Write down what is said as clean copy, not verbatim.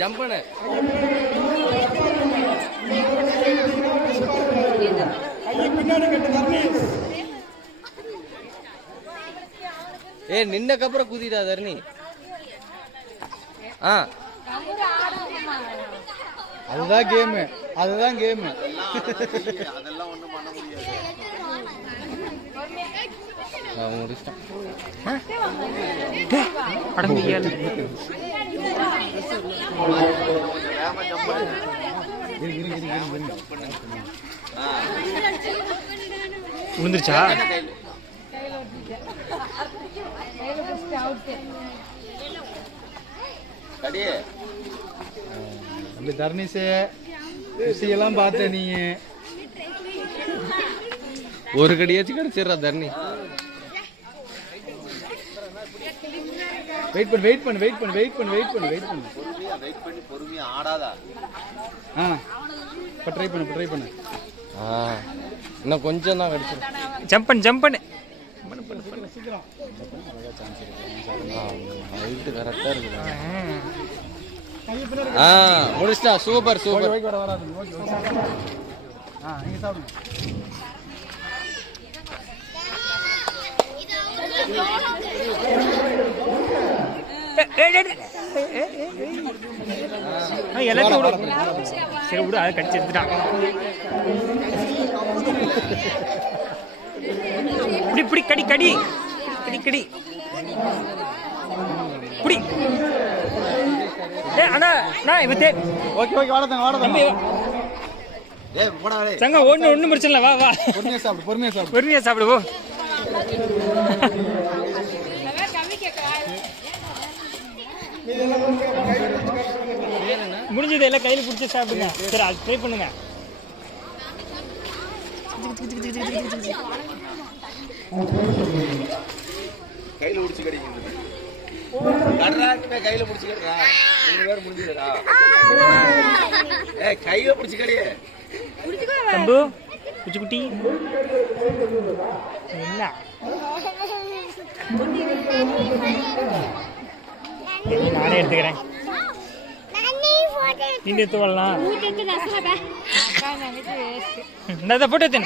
Jump பண்ணு. நின்னக்கப்புறம் குதிடா தர்ணி. அதுதான் game, அதுதான் கேமு. அதெல்லாம் ஒண்ணும் பண்ண முடியாது. விழுந்துருச்சா? தர்ணிசே விஷயெல்லாம் பார்த்த நீ ஒரு கடியாச்சும் கிடைச்சிடுறா தர்ணி. வெயிட் பண்ணு வெயிட் பண்ணு வெயிட் பண்ணு வெயிட் பண்ணு வெயிட் பண்ணு வெயிட் பண்ணு வெயிட் பண்ணி பொறுமையா ஆடாதா. இப்போ ட்ரை பண்ணு, ட்ரை பண்ணு. இன்னும் கொஞ்சம் தான் கிடைச்சிடும். ஜம்ப் பண்ணு ஜம்ப் பண்ணு. சீக்கிரம் ஹைட் கரெக்டா இருக்கு. முடிச்சிட்டா. Super super. வராது. நீங்க சாப்பிடுங்க. எல்லாத்தையும் சரி விடு, அதை கடிச்சு எடுத்துட்டான். இப்படி இப்படி கடி கடி கடி கடி இப்படி. அண்ணா நான் இவத்தே ஓகே ஓகே வாடா வாடா. சங்க ஒன்றும் பிரச்சனை. வா வா, பொறுமையா சாப்பிடு, பொறுமையா சாப்பிடு, பொறுமையா சாப்பிடுவோம். முடிஞ்சது எல்லாம் கையில் பிடிச்சி சாப்பிடுங்க. சரி அது ட்ரை பண்ணுங்க. கையில பிடிச்சி கிடைக்கிறது. கையில பிடிச்சி கிடையா 2 பேர் முடிஞ்சதுடா. கையில பிடிச்சி கிடையே தம்பு குச்சி குட்டி. என்ன நானே எடுத்துக்கிறேன். நீங்க எடுத்து வரலாம். இந்த போட்டோ எடுத்து